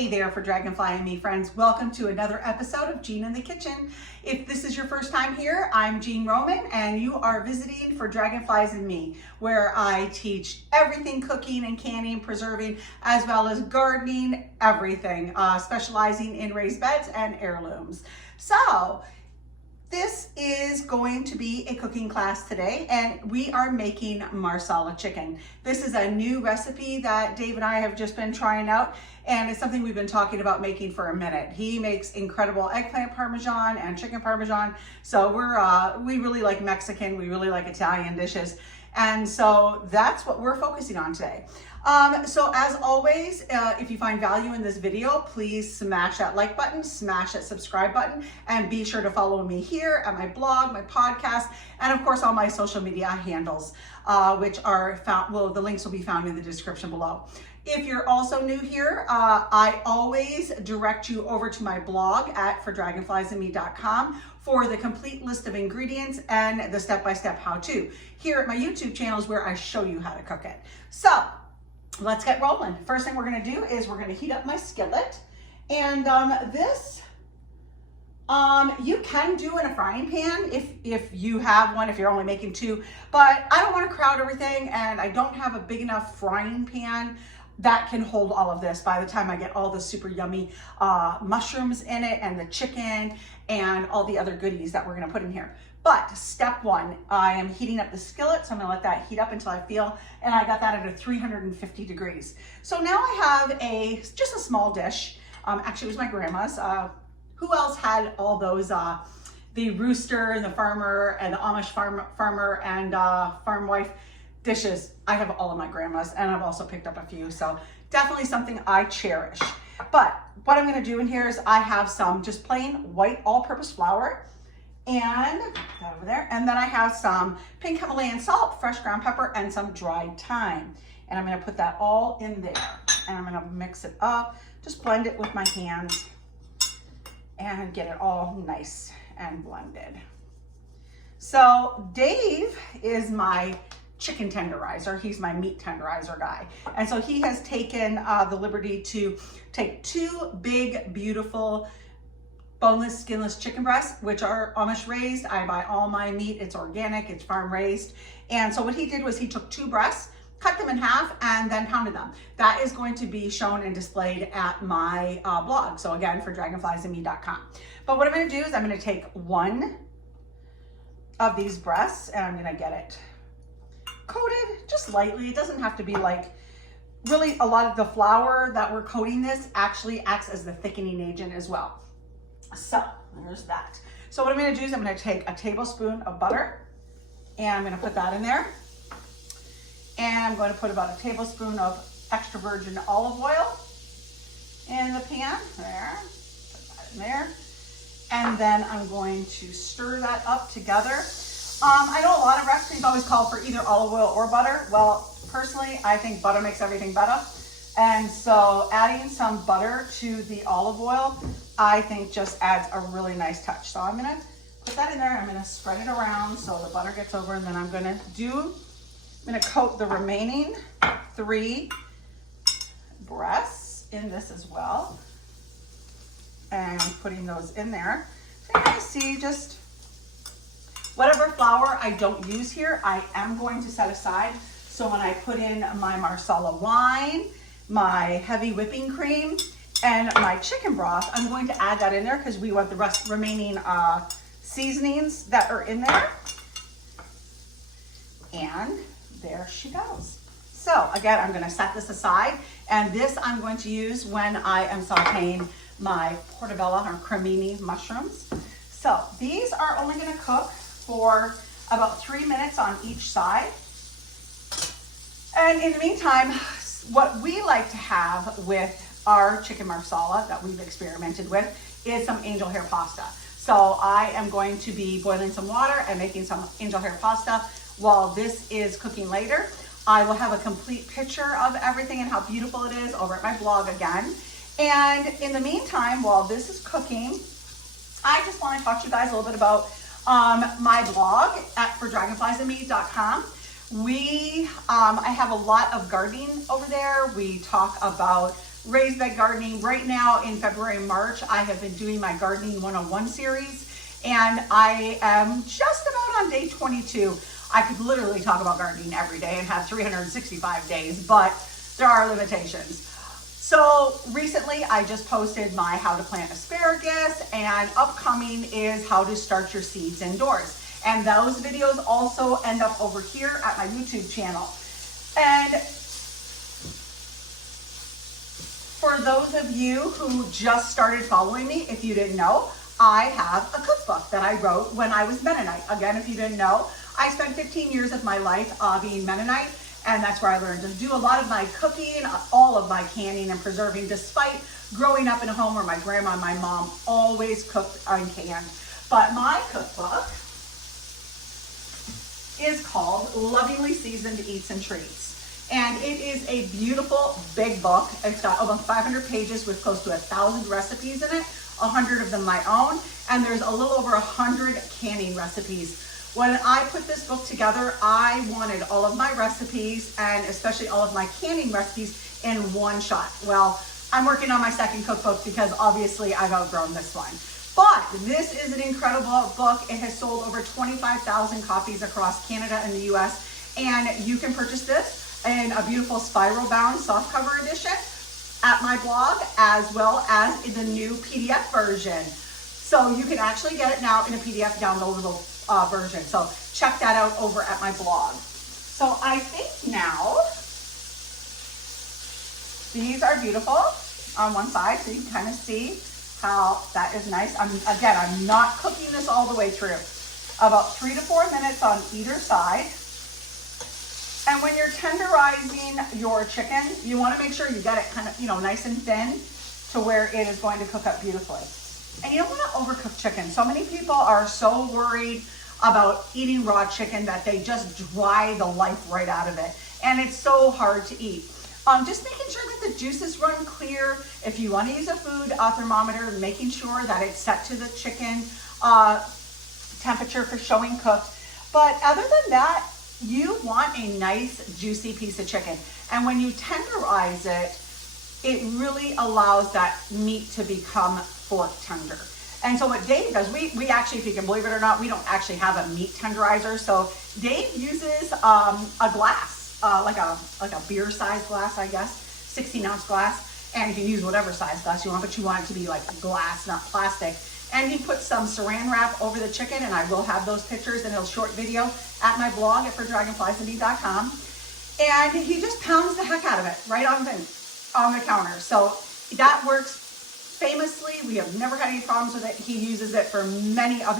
Hey there for Dragonfly and Me friends. Welcome to another episode of Jean in the Kitchen. If this is your first time here, I'm Jean Roman and you are visiting for Dragonflies and Me, where I teach everything cooking and canning, preserving, as well as gardening, everything, specializing in raised beds and heirlooms. So this is going to be a cooking class today, and we are making Marsala chicken. This is a new recipe that Dave and I have just been trying out, and it's something we've been talking about making for a minute. He makes incredible eggplant parmesan and chicken parmesan, so we really like Mexican, we really like Italian dishes, and so that's what we're focusing on today. So as always, if you find value in this video, please smash that like button, smash that subscribe button, and be sure to follow me here at my blog, my podcast, and of course all my social media handles, which are found, well, the links will be found in the description below. If you're also new here, I always direct you over to my blog at fordragonfliesandme.com for the complete list of ingredients and the step-by-step how-to. Here at my YouTube channel is where I show you how to cook it. So let's get rolling. First thing we're gonna do is we're gonna heat up my skillet. And this, you can do in a frying pan if you have one, if you're only making two, but I don't wanna crowd everything, and I don't have a big enough frying pan that can hold all of this by the time I get all the super yummy mushrooms in it and the chicken and all the other goodies that we're gonna put in here. But step one, I am heating up the skillet, so I'm gonna let that heat up until I feel, and I got that at a 350 degrees. So now I have just a small dish. Actually, it was my grandma's. Who else had all those, the rooster and the farmer and the Amish farmer and farm wife dishes? I have all of my grandma's, and I've also picked up a few, so definitely something I cherish. But what I'm gonna do in here is I have some just plain white all-purpose flour, and that over there, and then I have some pink Himalayan salt, fresh ground pepper, and some dried thyme, and I'm gonna put that all in there, and I'm gonna mix it up, just blend it with my hands and get it all nice and blended. So Dave is my chicken tenderizer. He's my meat tenderizer guy, and so he has taken the liberty to take two big, beautiful boneless, skinless chicken breasts, which are Amish raised. I buy all my meat, it's organic, it's farm raised. And so what he did was he took two breasts, cut them in half, and then pounded them. That is going to be shown and displayed at my blog. So again, for dragonfliesandme.com. But what I'm gonna do is I'm gonna take one of these breasts and I'm gonna get it coated just lightly. It doesn't have to be like, really a lot of the flour that we're coating this actually acts as the thickening agent as well. So there's that. So what I'm gonna do is I'm gonna take a tablespoon of butter and I'm gonna put that in there. And I'm going to put about a tablespoon of extra virgin olive oil in the pan, there, put that in there. And then I'm going to stir that up together. I know a lot of recipes always call for either olive oil or butter. Well, personally, I think butter makes everything better. And so adding some butter to the olive oil, I think just adds a really nice touch. So I'm gonna put that in there. I'm gonna spread it around so the butter gets over, and then I'm gonna coat the remaining three breasts in this as well. And putting those in there. So you're gonna see just whatever flour I don't use here, I am going to set aside. So when I put in my Marsala wine, my heavy whipping cream, and my chicken broth, I'm going to add that in there because we want the remaining seasonings that are in there. And there she goes. So again, I'm gonna set this aside, and this I'm going to use when I am sauteing my portobello or cremini mushrooms. So these are only gonna cook for about 3 minutes on each side. And in the meantime, what we like to have with our chicken marsala that we've experimented with is some angel hair pasta. So I am going to be boiling some water and making some angel hair pasta while this is cooking later. I will have a complete picture of everything and how beautiful it is over at my blog again. And in the meantime, while this is cooking, I just want to talk to you guys a little bit about my blog at fordragonfliesandme.com. I have a lot of gardening over there. We talk about raised bed gardening. Right now in February and March, I have been doing my gardening 101 series, and I am just about on day 22. I could literally talk about gardening every day and have 365 days, but there are limitations. So recently I just posted my how to plant asparagus, and upcoming is how to start your seeds indoors. And those videos also end up over here at my YouTube channel. And for those of you who just started following me, if you didn't know, I have a cookbook that I wrote when I was Mennonite. Again, if you didn't know, I spent 15 years of my life being Mennonite, and that's where I learned to do a lot of my cooking, all of my canning and preserving, despite growing up in a home where my grandma and my mom always cooked and canned. But my cookbook is called Lovingly Seasoned Eats and Treats. And it is a beautiful big book. It's got over 500 pages with close to 1,000 recipes in it, 100 of them my own, and there's a little over 100 canning recipes. When I put this book together, I wanted all of my recipes, and especially all of my canning recipes, in one shot. Well, I'm working on my second cookbook because obviously I've outgrown this one. But this is an incredible book. It has sold over 25,000 copies across Canada and the US, and you can purchase this in a beautiful spiral bound softcover edition at my blog, as well as in the new PDF version. So you can actually get it now in a PDF downloadable version. So check that out over at my blog. So I think now these are beautiful on one side, so you can kind of see how that is nice. I'm not cooking this all the way through. About 3 to 4 minutes on either side. And when you're tenderizing your chicken, you want to make sure you get it kind of, nice and thin to where it is going to cook up beautifully. And you don't want to overcook chicken. So many people are so worried about eating raw chicken that they just dry the life right out of it. And it's so hard to eat. Just making sure that the juices run clear. If you want to use a food thermometer, making sure that it's set to the chicken temperature for showing cooked. But other than that, you want a nice juicy piece of chicken. And when you tenderize it, it really allows that meat to become fork tender. And so what Dave does, we actually, if you can believe it or not, we don't actually have a meat tenderizer. So Dave uses a glass, like a beer size glass, I guess, 16-ounce glass. And you can use whatever size glass you want, but you want it to be like glass, not plastic. And he puts some saran wrap over the chicken, and I will have those pictures in a short video at my blog at fordragonfliesandme.com. And he just pounds the heck out of it right on the counter. So that works famously. We have never had any problems with it. He uses it for many of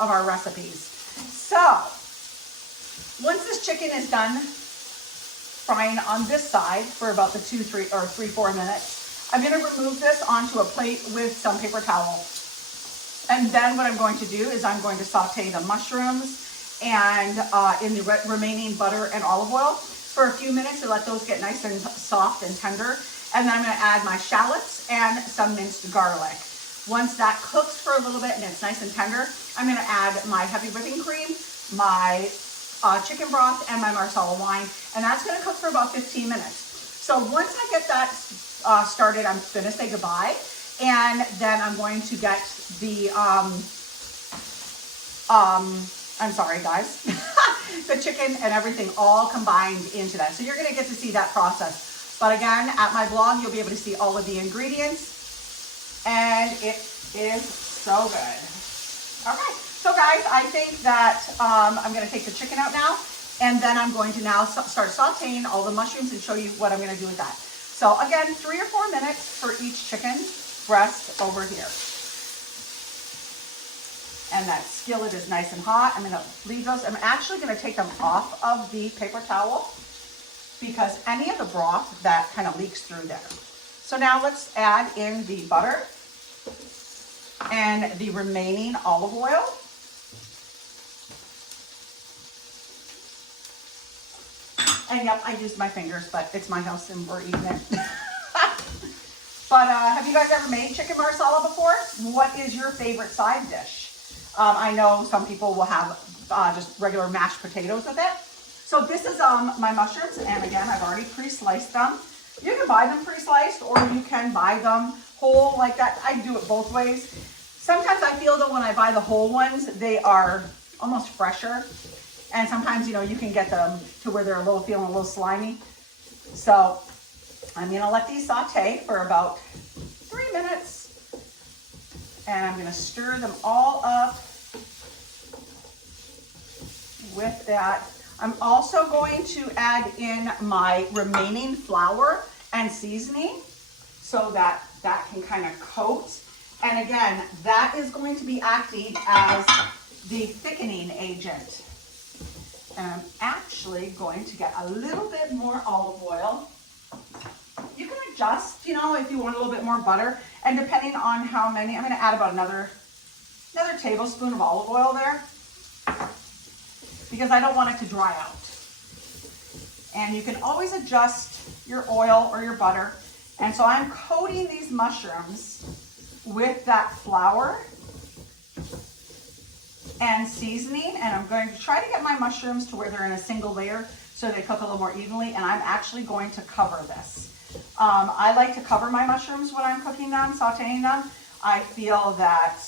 our recipes. So once this chicken is done frying on this side for about the 3-4 minutes, I'm going to remove this onto a plate with some paper towel. And then what I'm going to do is I'm going to saute the mushrooms and in the remaining butter and olive oil for a few minutes to let those get nice and soft and tender. And then I'm going to add my shallots and some minced garlic. Once that cooks for a little bit and it's nice and tender, I'm going to add my heavy whipping cream, my chicken broth, and my Marsala wine. And that's going to cook for about 15 minutes. So once I get that started, I'm going to say goodbye. And then I'm going to get the, I'm sorry guys, the chicken and everything all combined into that. So you're going to get to see that process. But again, at my blog, you'll be able to see all of the ingredients, and it is so good. Okay, so guys, I think that I'm going to take the chicken out now, and then I'm going to now start sauteing all the mushrooms and show you what I'm going to do with that. So again, 3 or 4 minutes for each chicken breast over here. And that skillet is nice and hot. I'm going to leave those. I'm actually going to take them off of the paper towel because any of the broth that kind of leaks through there. So now let's add in the butter and the remaining olive oil. And yep, I used my fingers, but it's my house and we're eating it. But have you guys ever made chicken marsala before? What is your favorite side dish? I know some people will have just regular mashed potatoes with it. So this is my mushrooms, and again, I've already pre-sliced them. You can buy them pre-sliced or you can buy them whole like that. I do it both ways. Sometimes I feel that when I buy the whole ones, they are almost fresher. And sometimes, you know, you can get them to where they're feeling a little slimy. So I'm gonna let these saute for about 3 minutes. And I'm gonna stir them all up with that. I'm also going to add in my remaining flour and seasoning so that that can kind of coat. And again, that is going to be acting as the thickening agent. And I'm actually going to get a little bit more olive oil. You can adjust, you know, if you want a little bit more butter. And depending on how many, I'm going to add about another tablespoon of olive oil there, because I don't want it to dry out. And you can always adjust your oil or your butter. And so I'm coating these mushrooms with that flour and seasoning, and I'm going to try to get my mushrooms to where they're in a single layer so they cook a little more evenly, and I'm actually going to cover this. I like to cover my mushrooms when I'm cooking them, sauteing them. I feel that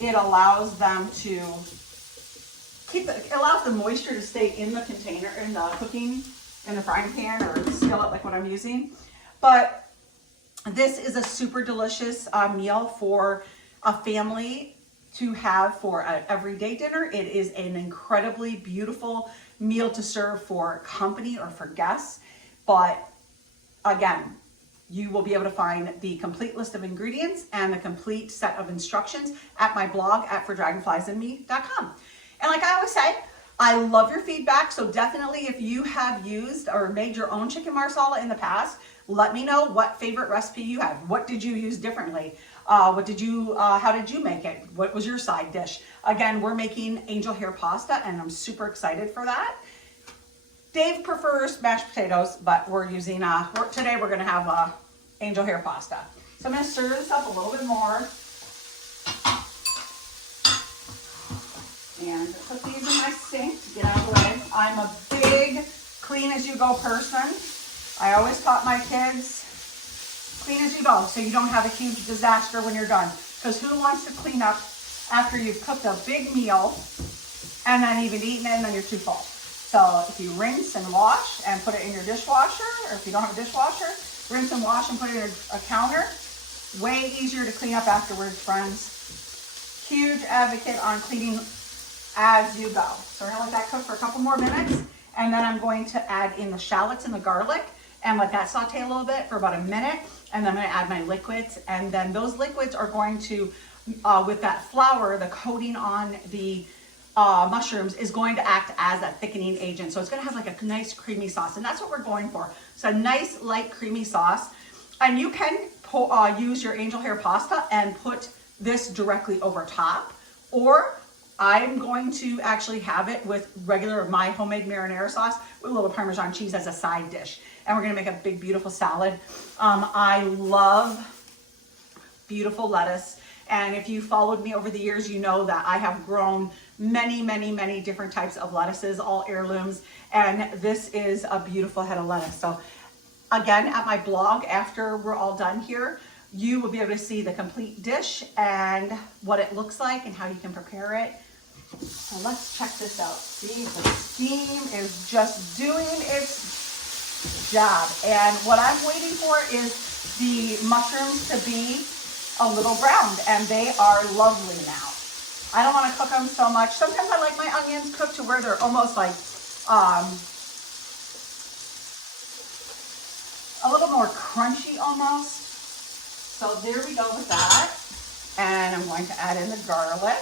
it allows them to it allows the moisture to stay in the container, in the cooking, in the frying pan or the skillet like what I'm using. But this is a super delicious meal for a family to have for an everyday dinner. It is an incredibly beautiful meal to serve for company or for guests. But again, you will be able to find the complete list of ingredients and the complete set of instructions at my blog at fordragonfliesandme.com. And like I always say, I love your feedback. So definitely if you have used or made your own chicken marsala in the past, let me know what favorite recipe you had. What did you use differently? How did you make it? What was your side dish? Again, we're making angel hair pasta and I'm super excited for that. Dave prefers mashed potatoes, but we're using, today we're gonna have angel hair pasta. So I'm gonna stir this up a little bit more. And put these in my sink to get out of the way. I'm a big clean as you go person. I always taught my kids, clean as you go, so you don't have a huge disaster when you're done. Because who wants to clean up after you've cooked a big meal and then even eaten it and then you're too full? So if you rinse and wash and put it in your dishwasher, or if you don't have a dishwasher, rinse and wash and put it in a counter, way easier to clean up afterwards, friends. Huge advocate on cleaning as you go. So we're gonna let that cook for a couple more minutes, and then I'm going to add in the shallots and the garlic and let that saute a little bit for about a minute, and then I'm gonna add my liquids, and then those liquids are going to, with that flour, the coating on the mushrooms is going to act as a thickening agent. So it's gonna have like a nice creamy sauce, and that's what we're going for. So a nice light creamy sauce. And you can use your angel hair pasta and put this directly over top, or I'm going to actually have it with regular, my homemade marinara sauce with a little Parmesan cheese as a side dish. And we're gonna make a big, beautiful salad. I love beautiful lettuce. And if you followed me over the years, you know that I have grown many, many, many different types of lettuces, all heirlooms. And this is a beautiful head of lettuce. So again, at my blog, after we're all done here, you will be able to see the complete dish and what it looks like and how you can prepare it. So let's check this out. See, the steam is just doing its job. And what I'm waiting for is the mushrooms to be a little browned, and they are lovely now. I don't want to cook them so much. Sometimes I like my onions cooked to where they're almost like a little more crunchy almost. So there we go with that. And I'm going to add in the garlic.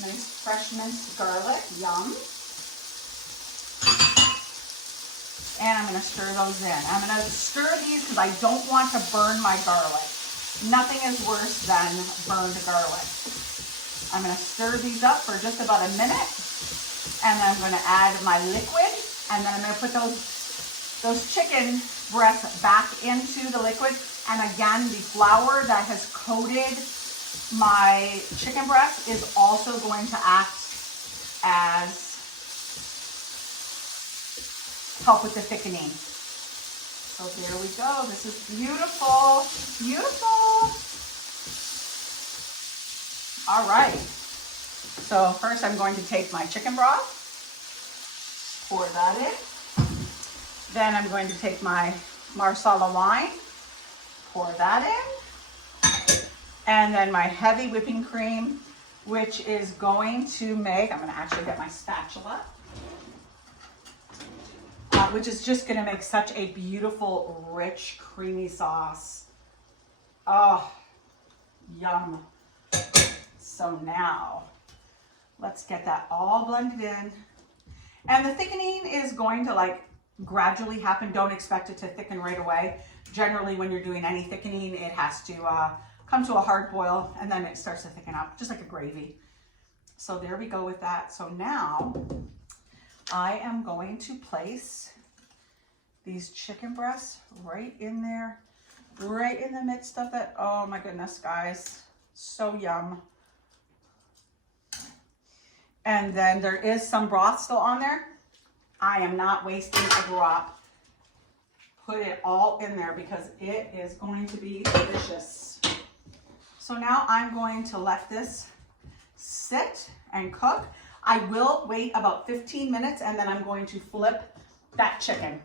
Nice fresh minced garlic, yum. And I'm gonna stir those in. I'm gonna stir these because I don't want to burn my garlic. Nothing is worse than burned garlic. I'm gonna stir these up for just about a minute. And then I'm gonna add my liquid. And then I'm gonna put those chicken breasts back into the liquid. And again, the flour that has coated my chicken breast is also going to act as help with the thickening. So there we go. This is beautiful, beautiful. All right. So first I'm going to take my chicken broth, pour that in. Then I'm going to take my Marsala wine, pour that in. And then my heavy whipping cream, which is going to make, I'm going to actually get my spatula, which is just going to make such a beautiful, rich, creamy sauce. Oh, yum. So now, let's get that all blended in. And the thickening is going to like gradually happen. Don't expect it to thicken right away. Generally, when you're doing any thickening, it has to come to a hard boil and then it starts to thicken up, just like a gravy. So there we go with that. So now I am going to place these chicken breasts right in there, right in the midst of it. Oh my goodness, guys, so yum. And then there is some broth still on there. I am not wasting a drop. Put it all in there because it is going to be delicious. So now I'm going to let this sit and cook. I will wait about 15 minutes and then I'm going to flip that chicken.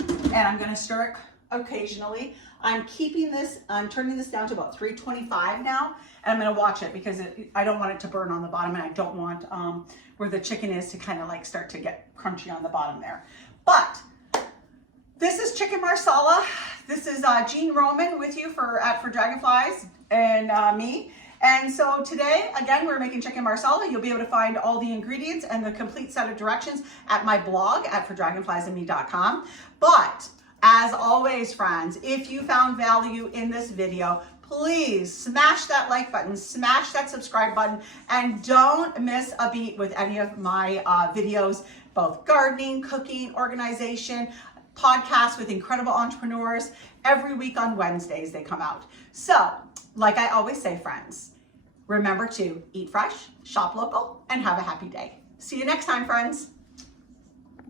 And I'm going to stir it occasionally. I'm keeping this, I'm turning this down to about 325 now, and I'm going to watch it because I don't want it to burn on the bottom, and I don't want where the chicken is to kind of like start to get crunchy on the bottom there. But this is Chicken Marsala. This is Jean Roman with you for Dragonflies and me. And so today, again, we're making chicken marsala. You'll be able to find all the ingredients and the complete set of directions at my blog at fordragonfliesandme.com. But as always, friends, if you found value in this video, please smash that like button, smash that subscribe button, and don't miss a beat with any of my videos, both gardening, cooking, organization, podcasts with incredible entrepreneurs. Every week on Wednesdays they come out. So, like I always say, friends, remember to eat fresh, shop local, and have a happy day. See you next time, friends.